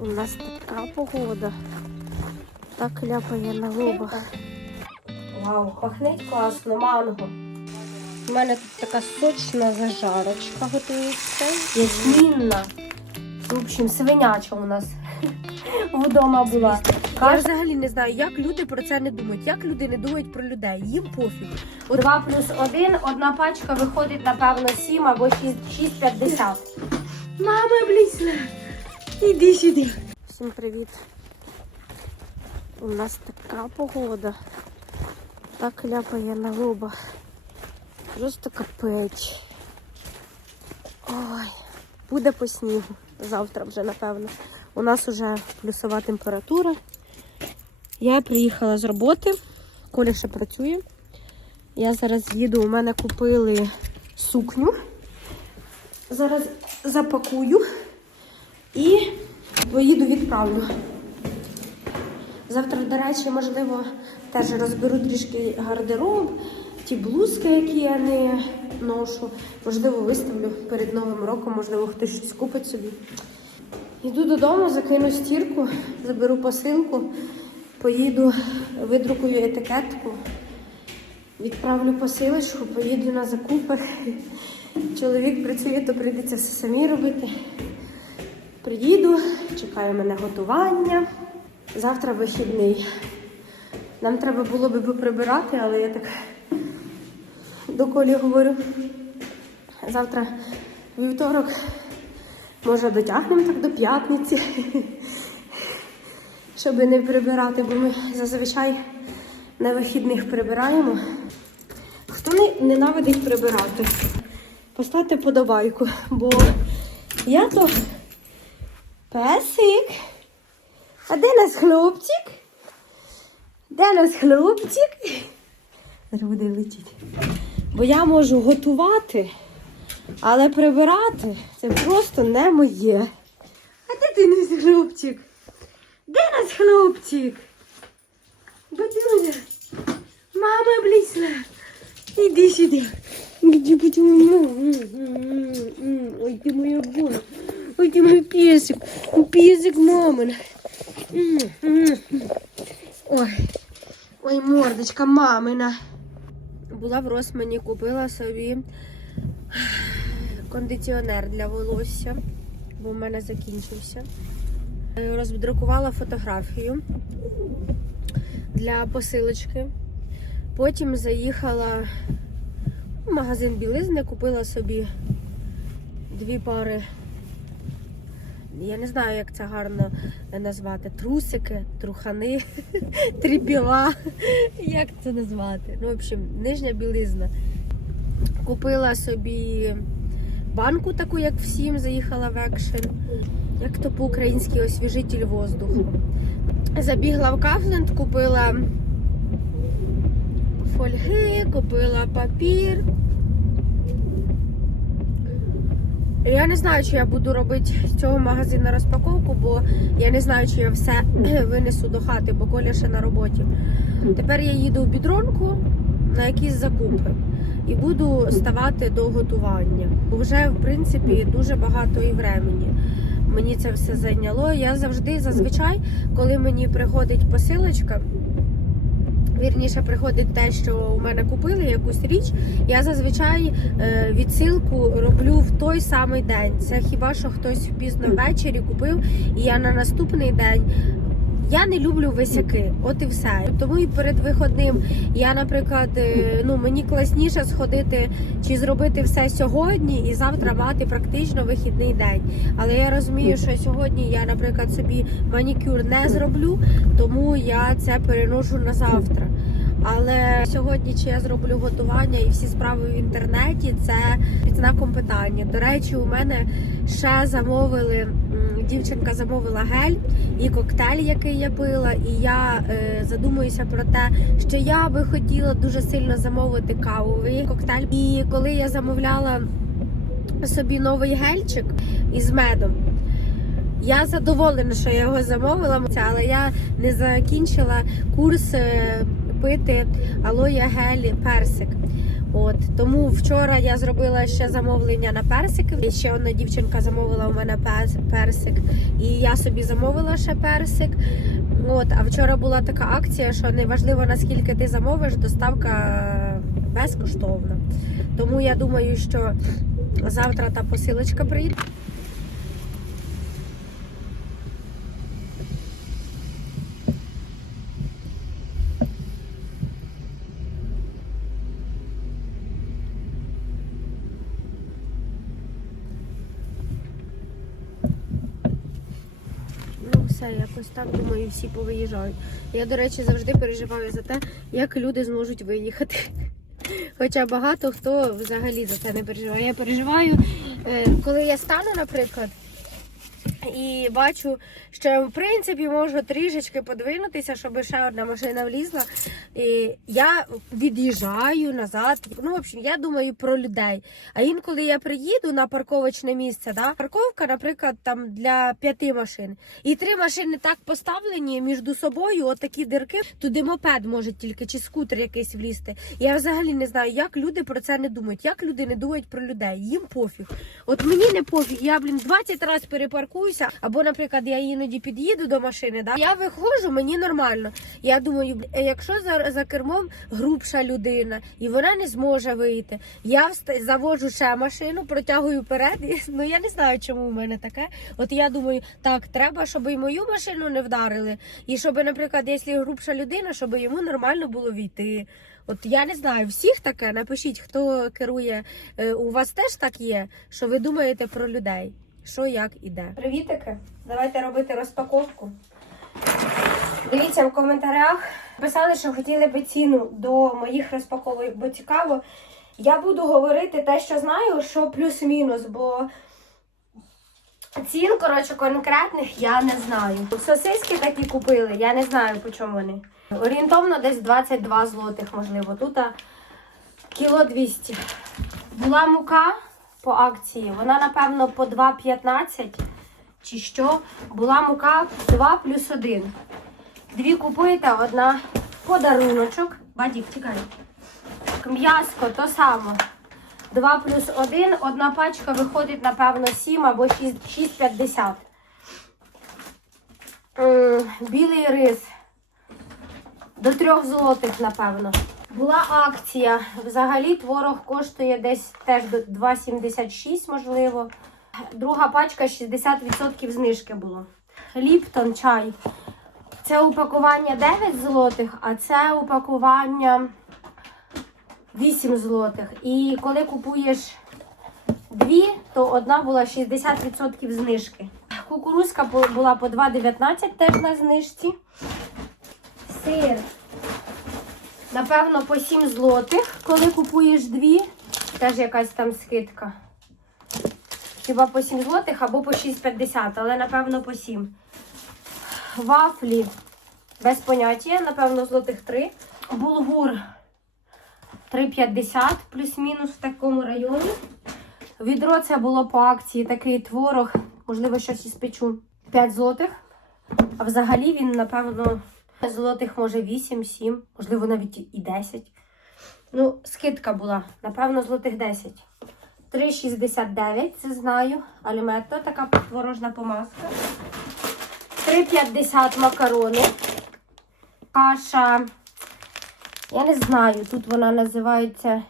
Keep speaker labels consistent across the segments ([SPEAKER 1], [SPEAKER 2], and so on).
[SPEAKER 1] У нас така погода. Так ляпає на лобах. Вау, пахнеть класно, манго. У мене тут така сочна зажарочка готується. Ясмінна. В общем, свиняча у нас вдома була. Я взагалі не знаю, як люди про це не думають. Як люди не думають про людей. Їм пофіг. Два плюс один, одна пачка виходить, напевно, 7 або 6,50. Мама, блізна. Іди сюди. Всім привіт. У нас така погода. Так ляпає на лобах. Просто капець. Ой, буде по снігу. Завтра вже, напевно. У нас вже плюсова температура. Я приїхала з роботи. Коля ще працює. Я зараз їду, у мене купили сукню. Зараз запакую і поїду відправлю. Завтра, до речі, можливо, теж розберу трішки гардероб, ті блузки, які я не ношу. Можливо, виставлю перед Новим роком, можливо, хтось щось купить собі. Йду додому, закину стірку, заберу посилку, поїду, видрукую етикетку, відправлю посилочку, поїду на закупи. Чоловік працює, то прийдеться все самі робити. Приїду, чекає мене готування. Завтра вихідний. Нам треба було би прибирати, але я так до колі говорю. Завтра вівторок, може, дотягнемо так до п'ятниці, щоб не прибирати, бо ми зазвичай на вихідних прибираємо. Хто не ненавидить прибирати? Поставте подобайку, бо я то песик. А де нас хлопчик? Де нас хлопчик? Зараз буде летіти. Бо я можу готувати, але прибирати це просто не моє. А де ти нас хлопчик? Де нас хлопчик? Батюня, мама блісна. Іди сюди. Ой, ты моя бона. Ой, мой песик. Песик мамин. Ой, ой, мордочка мамина. Була в Росмані, купила собі кондиціонер для волосся, бо в мене закінчився. Роздрукувала фотографію для посилочки. Потім заїхала в магазин білизни, купила собі дві пари. Я не знаю, як це гарно назвати. Трусики, трухани, тріпіла. Як це назвати? Ну, в общем, нижня білизна. Купила собі банку таку, як всім, заїхала в екшен. Як то по-українськи освіжитель воздуху. Забігла в Кафленд, купила фольги, купила папір. Я не знаю, чи я буду робити з цього магазину розпаковку, бо я не знаю, чи я все винесу до хати, бо Коля ще на роботі. Тепер я їду в бідронку на якісь закупи і буду ставати до готування. Вже, в принципі, дуже багато і времени. Мені це все зайняло. Я завжди, зазвичай, коли мені приходить посилочка, Вірніше приходить те, що у мене купили якусь річ. Я зазвичай е, відсилку роблю в той самий день. Це хіба що хтось пізно ввечері купив, і я на наступний день. Я не люблю висяки, от і все. Тому і перед виходним я, наприклад, е, ну мені класніше сходити чи зробити все сьогодні і завтра мати практично вихідний день. Але я розумію, що сьогодні я, наприклад, собі манікюр не зроблю, тому я це переношу на завтра. Але сьогодні чи я зроблю готування і всі справи в інтернеті, це під знаком питання. До речі, у мене ще замовили. Дівчинка замовила гель і коктейль, який я пила, і я е, задумуюся про те, що я би хотіла дуже сильно замовити кавовий коктейль. І коли я замовляла собі новий гельчик із медом, я задоволена, що я його замовила, але я не закінчила курс е, пити алоя гелі персик. От тому вчора я зробила ще замовлення на персик. І ще одна дівчинка замовила у мене персик, і я собі замовила ще персик. От, а вчора була така акція, що неважливо наскільки ти замовиш, доставка е, безкоштовна. Тому я думаю, що завтра та посилочка приїде. Ну, все, якось так думаю, всі повиїжджають. Я, до речі, завжди переживаю за те, як люди зможуть виїхати. Хоча багато хто взагалі за це не переживає. Я переживаю, е, коли я стану, наприклад, і бачу, що в принципі можу трішечки подвинутися, щоб ще одна машина влізла. І я від'їжджаю назад. Ну, в общем, я думаю про людей. А інколи я приїду на парковочне місце, да? парковка, наприклад, там для п'яти машин. І три машини так поставлені між собою, отакі дирки. Туди мопед може тільки чи скутер якийсь влізти. Я взагалі не знаю, як люди про це не думають. Як люди не думають про людей. Їм пофіг. От мені не пофіг. Я, блін, 20 разів перепаркуюся. Або, наприклад, я іноді під'їду до машини. Да? Я виходжу, мені нормально. Я думаю, якщо за, за кермом грубша людина і вона не зможе вийти, я вста- заводжу ще машину, протягую вперед. І, ну я не знаю, чому в мене таке. От я думаю, так, треба, щоб і мою машину не вдарили. І щоб, наприклад, якщо грубша людина, щоб йому нормально було війти. От я не знаю, всіх таке. Напишіть, хто керує. Е, У вас теж так є, що ви думаєте про людей. Що як іде. Привітики! Давайте робити розпаковку. Дивіться в коментарях. Писали, що хотіли би ціну до моїх розпаковок, бо цікаво. Я буду говорити те, що знаю, що плюс-мінус, бо цін, коротше, конкретних я не знаю. Сосиски такі купили, я не знаю, по чому вони. Орієнтовно десь 22 злотих, можливо. Тут кіло 200. Була мука по акції, вона, напевно, по 2,15 чи що. Була мука 2 плюс 1. Дві купуєте, одна подаруночок. Бадік, тікай. М'яско то само. 2 плюс 1, одна пачка виходить, напевно, 7 або 6,50. Білий рис. До 3 злотих, напевно. Була акція. Взагалі творог коштує десь теж до 2,76, можливо. Друга пачка 60% знижки було. Ліптон чай. Це упакування 9 злотих, а це упакування 8 злотих. І коли купуєш дві, то одна була 60% знижки. Кукурузка була по 2,19 теж на знижці. Сир. Напевно, по 7 злотих. Коли купуєш дві, теж якась там скидка. Хіба по 7 злотих або по 6,50, але напевно по 7. Вафлі без поняття, напевно, злотих 3. Булгур 3,50 плюс-мінус в такому районі. Відро це було по акції такий творог, можливо, щось із печу. 5 злотих. А взагалі він, напевно, злотих може 8, 7, можливо, навіть і 10. Ну, скидка була, напевно, злотих 10. 3,69, це знаю. Аліметто, така творожна помазка. 3,50 макарони. Каша. Я не знаю, тут вона називається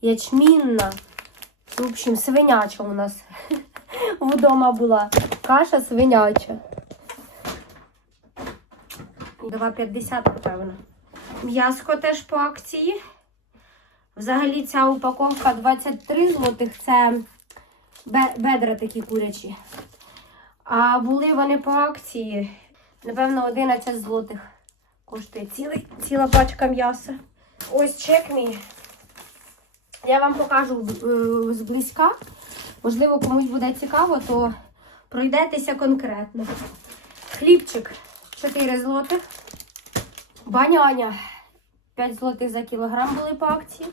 [SPEAKER 1] ячмінна. В общем, свиняча у нас вдома була. Каша свиняча. 2,50, напевно. М'яско теж по акції. Взагалі ця упаковка 23 злотих. Це бедра такі курячі. А були вони по акції. Напевно, 11 злотих коштує цілий, ціла пачка м'яса. Ось чек мій. Я вам покажу е, зблизька. Можливо, комусь буде цікаво, то пройдетеся конкретно. Хлібчик 4 злотих. Баняня 5 злотих за кілограм були по акції.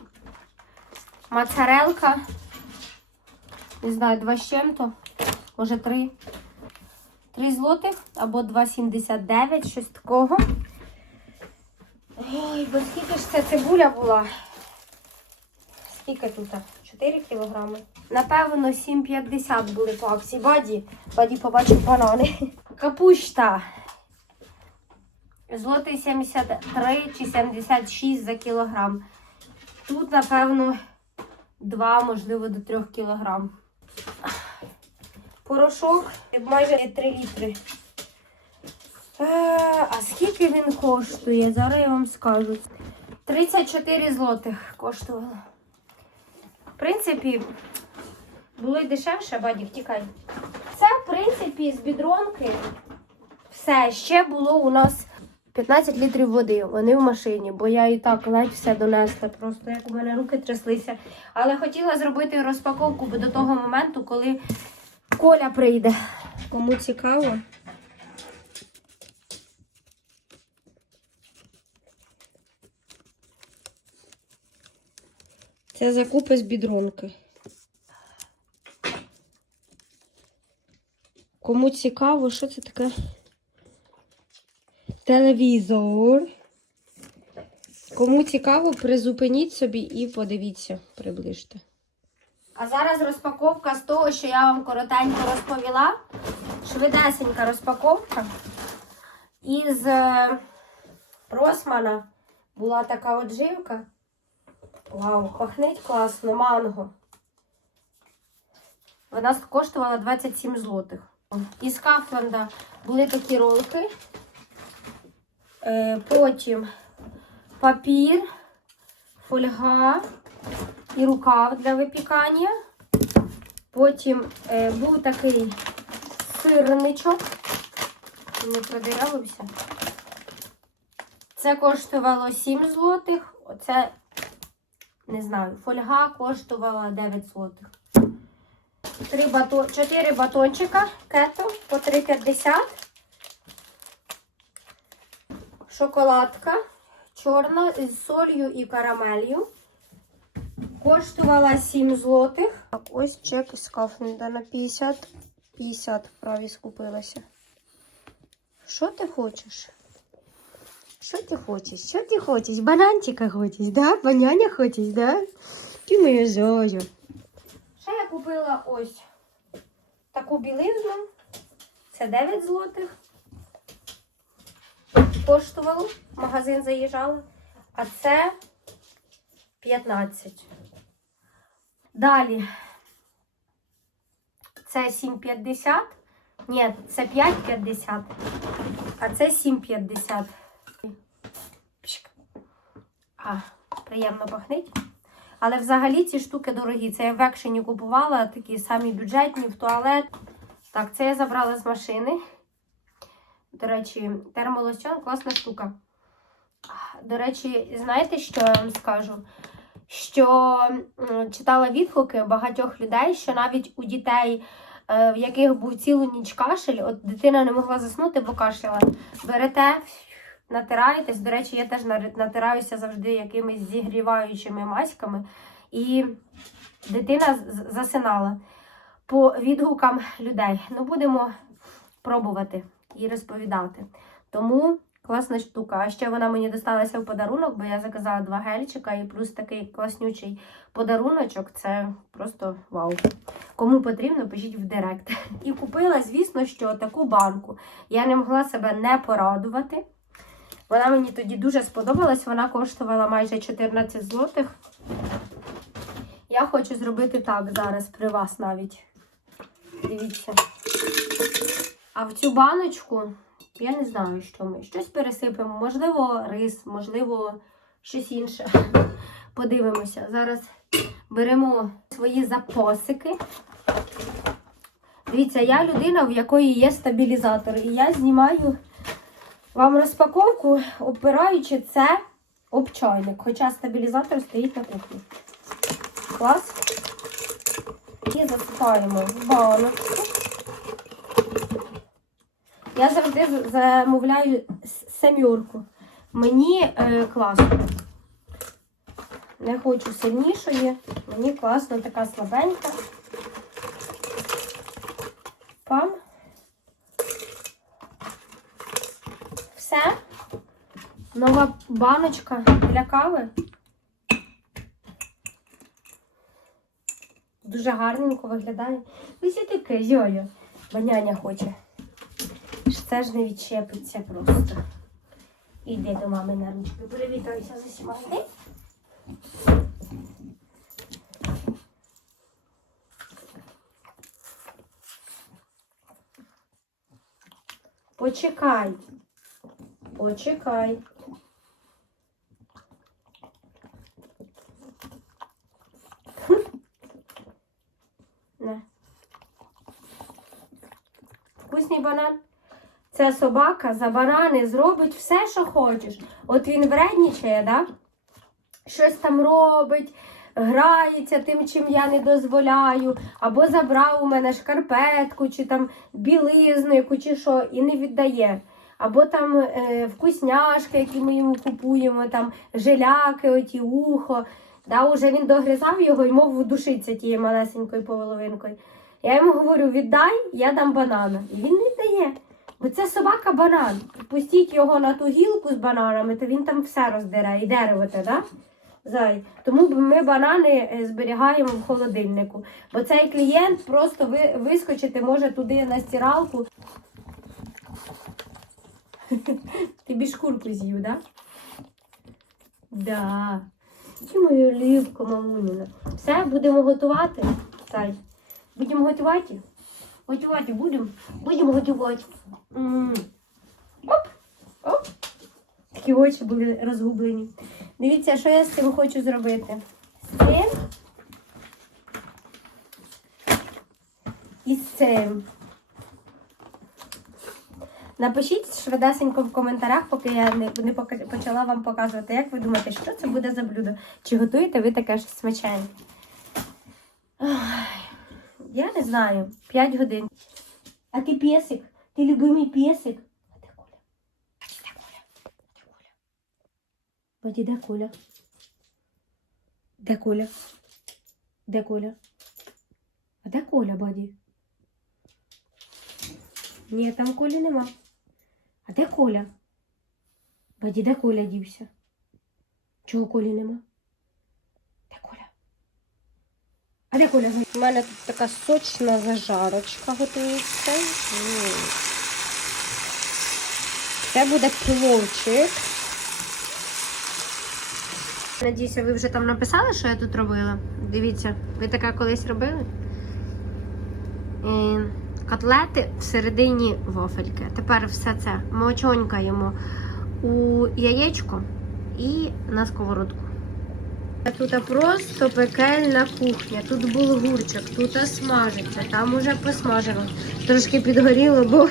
[SPEAKER 1] Моцарелка. Не знаю, 2 з чим-то. Може 3. 3 злотих або 2,79, щось такого. Ой, бо скільки ж це цибуля була? Скільки тут? 4 кілограми. Напевно, 7,50 були по акції. Баді, баді побачив банани. Капуста. Злотий 73 чи 76 за кілограм. Тут, напевно, 2, можливо, до 3 кілограм. Порошок майже 3 літри. Е, А скільки він коштує? Зараз я вам скажу. 34 злотих коштувало. В принципі, було й дешевше, бадік, тікай. Це, в принципі, з бідронки все. Ще було у нас 15 літрів води. Вони в машині, бо я і так ледь все донесла. Просто як у мене руки тряслися. Але хотіла зробити розпаковку до того моменту, коли Коля прийде. Кому цікаво. Це закупи з бідронки. Кому цікаво, що це таке? Телевізор. Кому цікаво, призупиніть собі і подивіться, приближте. А зараз розпаковка з того, що я вам коротенько розповіла. Швидесенька розпаковка. Із е, Росмана була така от жилка. Вау, пахнеть класно, манго. Вона коштувала 27 злотих. Із Кафланда були такі ролики. Е, потім папір, фольга і рукав для випікання. Потім е, був такий сирничок. Не продирявився. Це коштувало 7 злотих. Оце не знаю, фольга коштувала 9 злотих. Три бато... 4 батончика кето по 3,50. Шоколадка чорна з солью і карамелью. Коштувала 7 злотих. Так, ось чек із Кафненда на 50. 50 вправі скупилася. Що ти хочеш? Що ти хочеш? Що ти хочеш? Бананчика хочеш, да? Баняня хочеш, да? Ти моя зою. Ще я купила ось таку білизну. Це 9 злотих. Коштувало. В магазин заїжджала. А це 15. Далі. Це 7,50. Ні, це 5,50. А це 7,50. А, приємно пахнить. Але взагалі ці штуки дорогі. Це я в екшені купувала, такі самі бюджетні в туалет. Так, це я забрала з машини. До речі, термолосьон класна штука. До речі, знаєте, що я вам скажу? Що читала відгуки багатьох людей, що навіть у дітей, е, в яких був цілу ніч кашель, от дитина не могла заснути, бо кашляла, берете, натираєтесь. До речі, я теж натираюся завжди якимись зігріваючими маськами. І дитина засинала по відгукам людей. Ну, будемо пробувати і розповідати. Тому класна штука. А ще вона мені досталася в подарунок, бо я заказала два гельчика і плюс такий класнючий подаруночок. Це просто вау. Кому потрібно, пишіть в директ. І купила, звісно, що таку банку. Я не могла себе не порадувати. Вона мені тоді дуже сподобалась. Вона коштувала майже 14 злотих. Я хочу зробити так зараз при вас навіть. Дивіться. А в цю баночку я не знаю, що ми. Щось пересипемо. Можливо, рис, можливо, щось інше. Подивимося. Зараз беремо свої запасики. Дивіться, я людина, в якої є стабілізатор. І я знімаю вам розпаковку, опираючи це об чайник. Хоча стабілізатор стоїть на кухні. Клас. І засипаємо в баночку. Я завжди замовляю семірку. Мені е, класно. Не хочу сильнішої. Мені класно така слабенька. Пам. Все. Нова баночка для кави. дуже гарненько виглядає. Ось таке, йо-йо. Баняня хоче. Це ж не відчепиться просто. Іди до мами на ручки. Привітайся з усіма. Почекай. Почекай. Не. Вкусний банан. Ця собака за банани зробить все, що хочеш. От він вреднічає, да? щось там робить, грається тим, чим я не дозволяю, або забрав у мене шкарпетку, чи там білизну, яку, чи що, і не віддає. Або там е, вкусняшки, які ми йому купуємо, там желяки, оті ухо. Да, уже він догризав його і мов душитися тією малесенькою половинкою. Я йому говорю, віддай, я дам банана. І він не віддає. Бо це собака банан. Пустіть його на ту гілку з бананами, то він там все роздере, і дерево те, да? Зай. Тому ми банани е, зберігаємо в холодильнику. Бо цей клієнт просто ви, вискочити може туди на стиралку. Тобі шкурку з'їв, да? Да. Ти моя олівка, мамуніна. Все, будемо готувати. Сай. Будемо готувати? Готувати будемо? Будемо готувати. Оп! Оп! Такі очі були розгублені. Дивіться, що я з цим хочу зробити. З цим і з цим. Напишіть швидесенько в коментарях, поки я не, не почала вам показувати, як ви думаєте, що це буде за блюдо. Чи готуєте ви таке щось смаченьке? Я не знаю. 5 годин. А ти песик? Ти любимий песик? А де Коля? Де Коля? Де Коля? Баді, де Коля? Де Коля? Де Коля? А де Коля, Баді? Ні, там Колі нема. А де Коля? Баді, де Коля дівся? Чого Колі нема? Де Коля? А де Коля? У мене тут така сочна зажарочка готується. Це буде пловчик. Надіюся, ви вже там написали, що я тут робила. Дивіться, ви таке колись робили? І котлети всередині вафельки. Тепер все це мочонькаємо у яєчко і на сковородку. Тут просто пекельна кухня. Тут булгурчик, тут смажиться, там уже посмажено. Трошки підгоріло, бо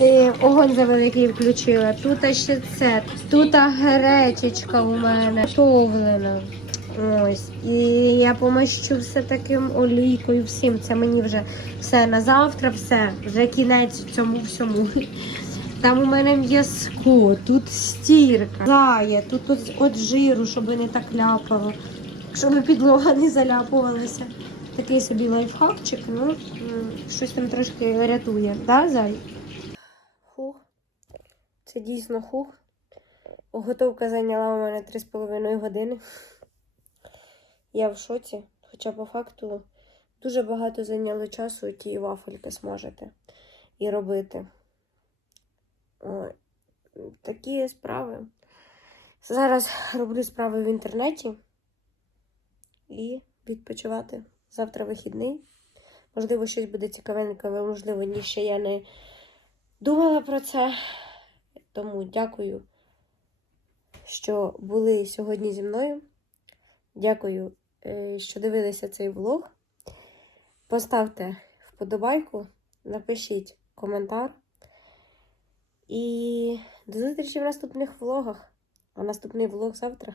[SPEAKER 1] е, огонь завеликий включила. Тут ще це, тут гречечка у мене товлена. Ось. І я помащу все таким олійкою всім. Це мені вже все на завтра, все, вже кінець цьому всьому. Там у мене м'язко, тут стірка, зає, тут от, от жиру, щоб не так ляпало, щоб підлога не заляпувалася. Такий собі лайфхакчик, ну, щось там трошки рятує, да, зай? Хух. Це дійсно хух. Готовка зайняла у мене 3,5 години. Я в шоці, хоча по факту дуже багато зайняло часу ті вафельки смажити і робити. Ой, такі справи. Зараз роблю справи в інтернеті і відпочивати. Завтра вихідний. Можливо, щось буде цікавеньке, можливо, ні, ще я не думала про це. Тому дякую, що були сьогодні зі мною. Дякую, е, що дивилися цей влог. Поставте вподобайку, напишіть коментар. І до зустрічі в наступних влогах. А наступний влог завтра.